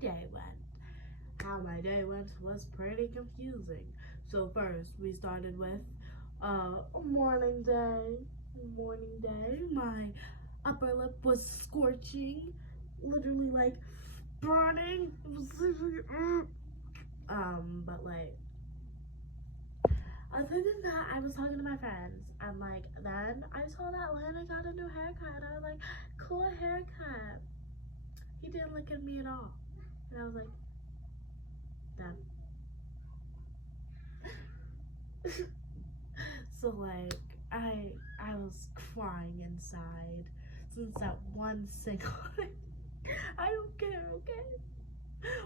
day went. How my day went was pretty confusing. So first, we started with morning day. Morning day. My upper lip was scorching, literally like burning. It was literally, but like, other than that, I was talking to my friends, and like, then I saw that Lana got a new haircut, and I was like, cool haircut. He didn't look at me at all, and I was like, damn. So like, I was crying inside since that one single. I don't care, okay?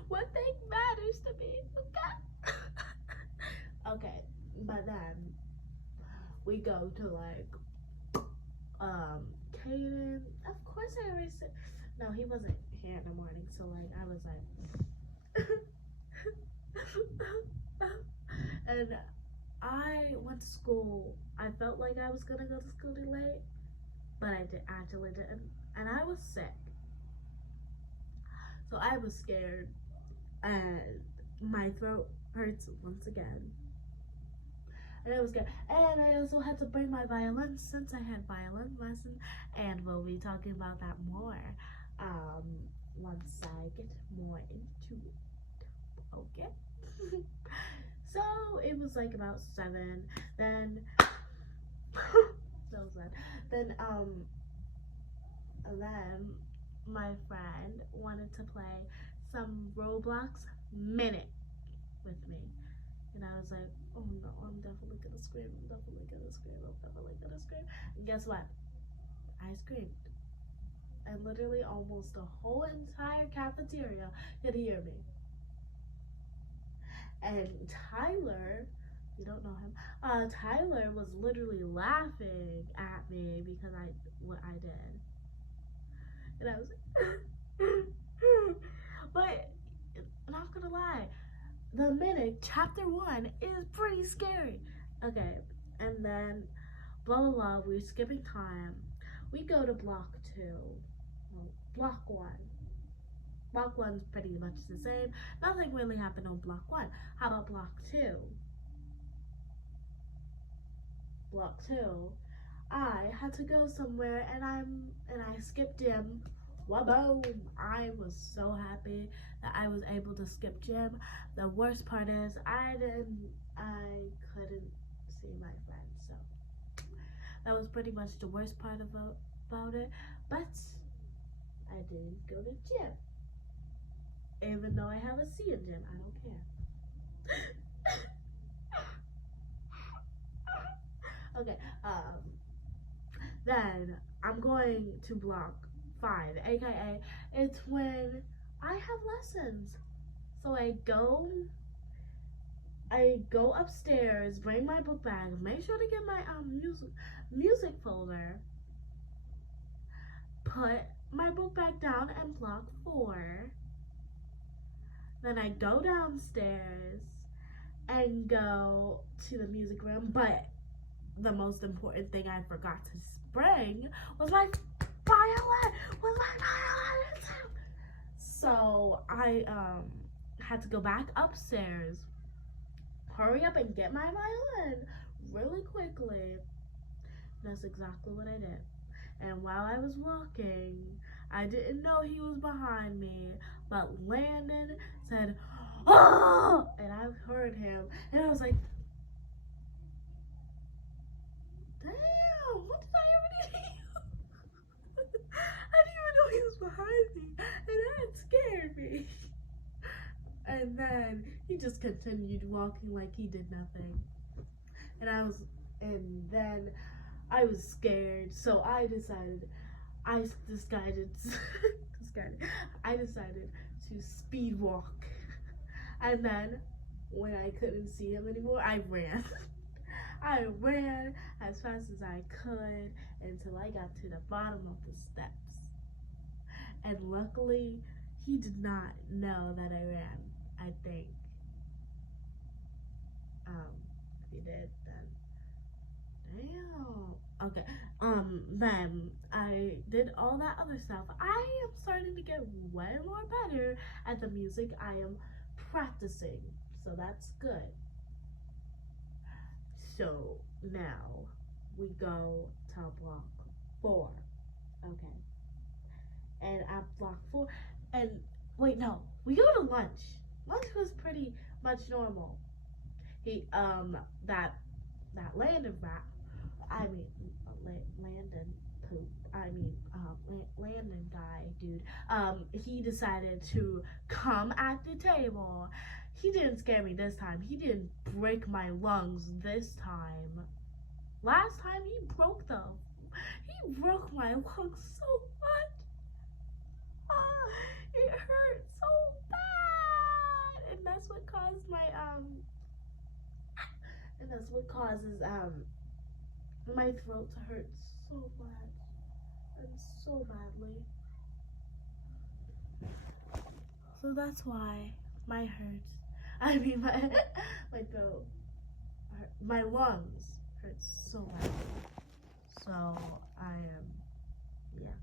One thing matters to me, okay? Okay, but then we go to like Caden. Of course I already said no, he wasn't here in the morning, so like I was like and I went to school. I felt like I was gonna go to school too late, but I actually didn't. And I was sick. So I was scared and my throat hurts once again. And I was good. And I also had to bring my violin since I had violin lesson, and we'll be talking about that more once I get more into it. Okay. So it was like about 7. Then that was bad. Then my friend wanted to play some Roblox Minute with me. And I was like, oh no, I'm definitely gonna scream. I'm definitely gonna scream. I'm definitely gonna scream. And guess what? I screamed. And literally almost the whole entire cafeteria could hear me. And Tyler, you don't know him, Tyler was literally laughing at me because what I did. And I was like, but not gonna lie, the Minute chapter 1 is pretty scary. Okay, and then blah blah blah, we're skipping time. We go to block 2. Well, block 1. Block 1's pretty much the same. Nothing really happened on block 1. How about block 2? Block 2, I had to go somewhere and I skipped gym. Waboom! I was so happy that I was able to skip gym. The worst part is I couldn't see my friends, so that was pretty much the worst part about it. But I didn't go to gym, even though I have a C in gym. I don't care. Okay, then I'm going to block 5, aka it's when I have lessons. So I go upstairs, bring my book bag, make sure to get my music folder, put my book bag down and block 4. Then I go downstairs and go to the music room, but the most important thing I forgot to bring was my violin. So I had to go back upstairs, hurry up and get my violin really quickly. That's exactly what I did. And while I was walking, I didn't know he was behind me, but Landon said, "Oh!" And I heard him, and I was like, damn, what did I already do? I didn't even know he was behind me, and that scared me. And then he just continued walking like he did nothing. And then I was scared, so I decided to speed walk. And then when I couldn't see him anymore, I ran. I ran as fast as I could until I got to the bottom of the steps. And luckily, he did not know that I ran, I think. If he did, then damn. Okay. Then I did all that other stuff. I am starting to get way more better at the music I am practicing. So that's good. So now we go to block 4. Okay. And at block 4, and wait, no, we go to lunch. Lunch was pretty much normal. He, that Landon rat, I mean, Landon poop, Landon guy, dude, he decided to come at the table. He didn't scare me this time. He didn't break my lungs this time. Last time he broke them. He broke my lungs so much. It hurt so bad. And that's what caused my throat to hurt so much and so badly. So that's why my hurts. I mean my throat hurt, my lungs hurt so badly. So I am, yeah.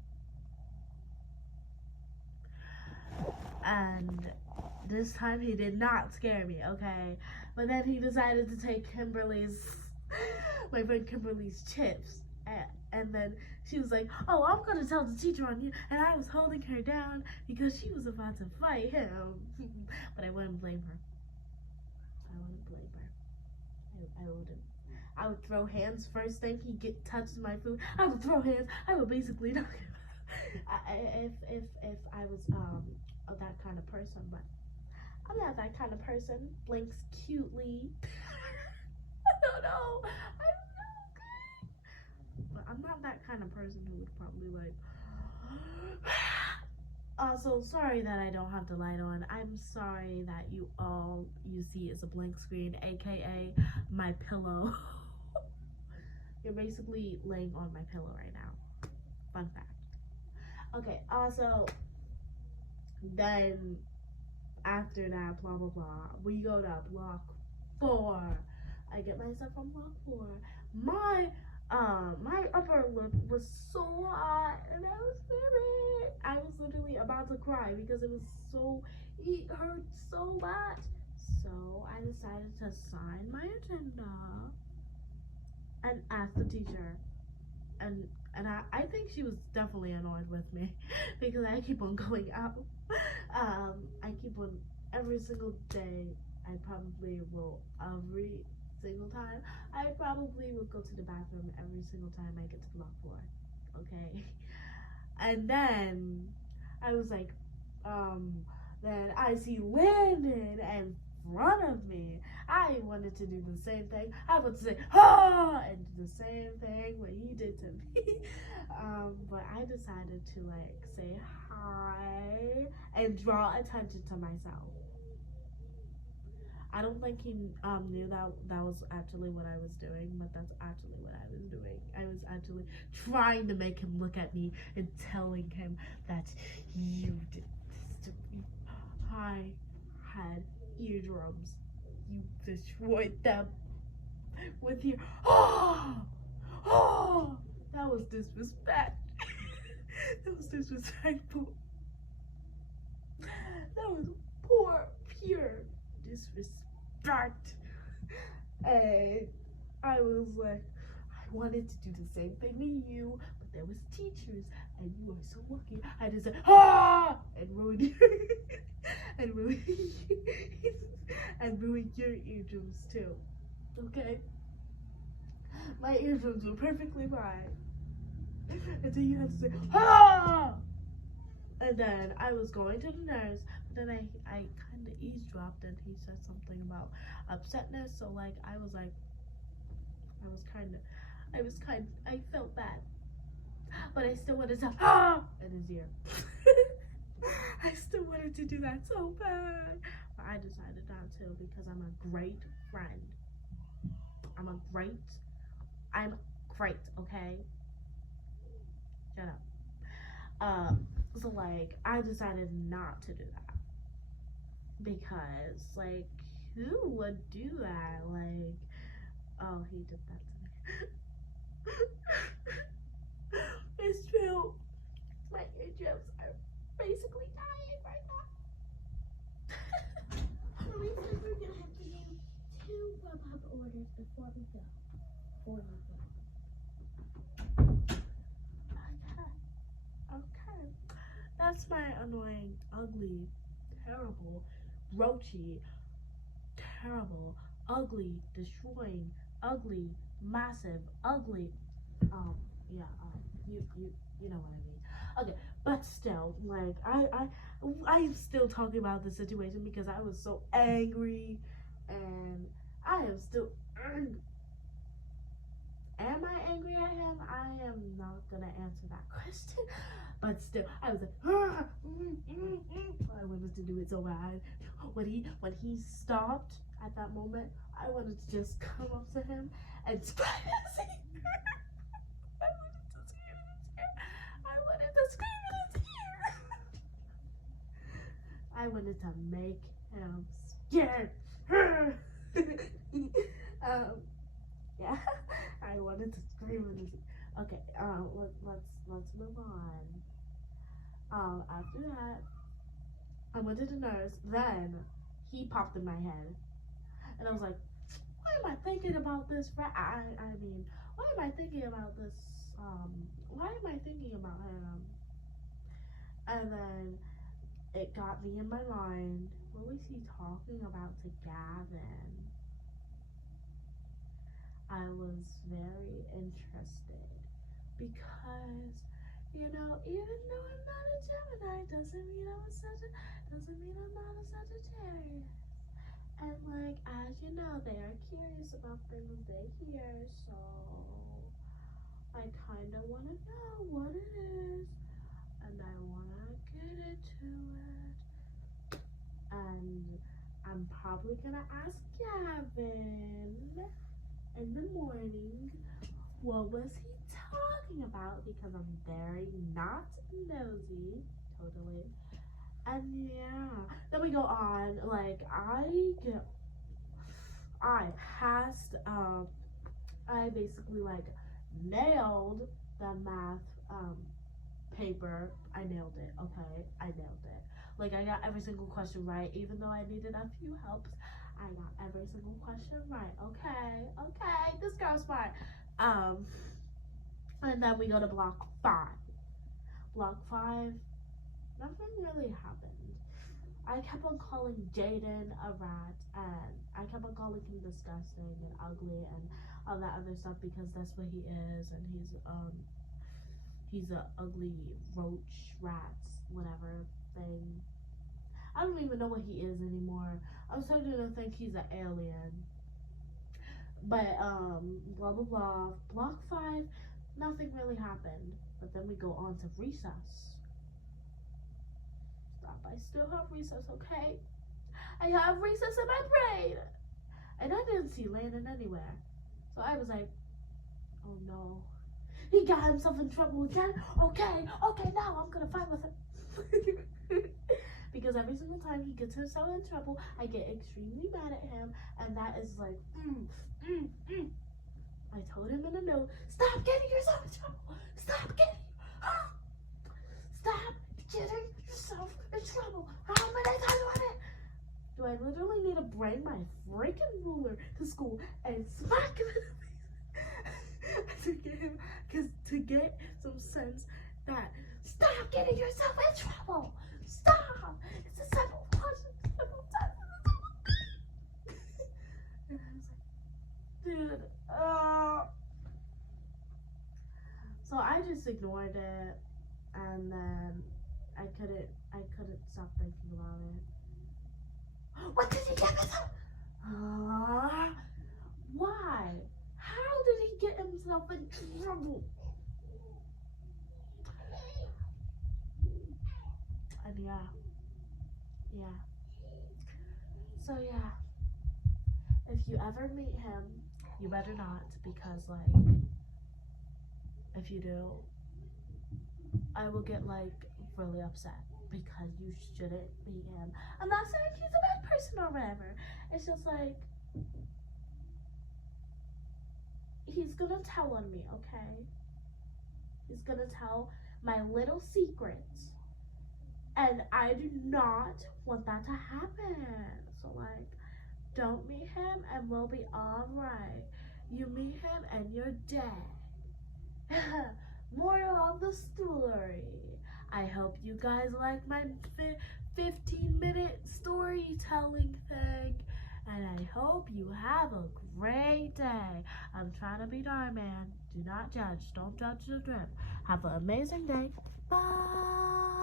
And this time he did not scare me, okay? But then he decided to take my friend Kimberly's chips. And then she was like, oh, I'm going to tell the teacher on you. And I was holding her down because she was about to fight him. But I wouldn't blame her. I wouldn't. I would throw hands first thing he touches my food. I would throw hands. I would basically knock him. If I was that kind of person, but I'm not that kind of person. Blinks cutely. I don't know. But I'm not that kind of person who would probably like. Also, sorry that I don't have the light on. I'm sorry that all you see is a blank screen, aka my pillow. You're basically laying on my pillow right now. Fun fact. Okay, also, then after that, blah, blah, blah, we go to block 4. I get my stuff from block 4. My upper lip was so hot, and I was scared. I was literally about to cry because it hurt so much. So I decided to sign my agenda and ask the teacher. And I think she was definitely annoyed with me because I keep on going out. I keep on every single day. I probably will every single time. I probably will go to the bathroom every single time I get to block 4. Okay. And then I was like, then I see Landon in front of me. I wanted to do the same thing. I would say, ah, and do the same thing what he did to me. But I decided to like say hi and draw attention to myself. I don't think he knew that was actually what I was doing, but that's actually what I was doing. I was actually trying to make him look at me and telling him that you did this to me. I had eardrums. You destroyed them with your that was disrespect. That was disrespectful. That was pure disrespect. And I was like, I wanted to do the same thing to you, but there was teachers, and you are so lucky. I just said, and ruined your and ruined your eardrums too. Okay? My eardrums were perfectly fine. And then you had to say, and then I was going to the nurse, but then I kind of eavesdropped, and he said something about upsetness. So like I felt bad, but I still wanted to in his ear. I still wanted to do that so bad, but I decided not to because I'm a great friend. I'm great, okay? Shut up. So like I decided not to do that because like who would do that? Like, oh, he did that to me. It's true. My eardrums are basically dying. Just let me go. Before you go. Okay. Okay. That's my annoying, ugly, terrible, roachy, terrible, ugly, destroying, ugly, massive, ugly. Yeah. You know what I mean. Okay, but still, like, I'm still talking about the situation because I was so angry, and I am still angry. Am I angry at him? I am not gonna answer that question. But still, I was like, I wanted to do it so bad. When he stopped at that moment, I wanted to just come up to him and scream at his ear. I wanted to scream in his ear. I wanted to make him scared. Yeah, I wanted to scream in his ear. Okay, let's move on. After that, I went to the nurse. Then he popped in my head, and I was like, "Why am I thinking about this? I mean, why am I thinking about this? Why am I thinking about him?" And then it got me in my mind. What was he talking about to Gavin? I was very interested because, even though I'm not a Gemini, doesn't mean I'm not a Sagittarius. And like, as you know, they are curious about things they hear, so I kind of want to know what it is, and I want to get into it. And I'm probably gonna ask Gavin in the morning what was he talking about, because I'm very not nosy, totally. And yeah, then we go on. Like, I basically like nailed the math paper. I nailed it. Okay, I nailed it. Like, I got every single question right, even though I needed a few helps. I got every single question right. Okay, this girl's smart. Um, and then we go to block 5. Block 5, nothing really happened. I kept on calling Jaden a rat, and I kept on calling him disgusting and ugly and all that other stuff because that's what he is, and he's a ugly roach, rats, whatever thing. I don't even know what he is anymore. I'm starting to think he's an alien. But blah blah blah. Block 5, nothing really happened. But then we go on to recess. Stop! I still have recess, okay? I have recess in my brain, and I didn't see Landon anywhere. So I was like, oh no, he got himself in trouble again. Okay, now I'm gonna fight with him. Because every single time he gets himself in trouble, I get extremely mad at him, and that is like, I told him in a note, stop getting yourself in trouble. Stop getting yourself in trouble. How many times do do I literally need to bring my freaking ruler to school and smack him in the face to get some sense that stop getting yourself in trouble. Stop. It's a simple question. Simple test. And I was like, dude, so I just ignored it, and then I couldn't stop thinking about it. What did he get himself? Why? How did he get himself in trouble? And yeah. So yeah, if you ever meet him, you better not, because like, if you do, I will get like really upset, because you shouldn't meet him. I'm not saying he's a bad person or whatever. It's just like, he's gonna tell on me, okay? He's gonna tell my little secrets, and I do not want that to happen. So like, Don't meet him and we'll be alright. You meet him and you're dead. Moral of the story. I hope you guys like my 15-minute storytelling thing. And I hope you have a great day. I'm trying to be Darman. Do not judge. Don't judge the drip. Have an amazing day. Bye.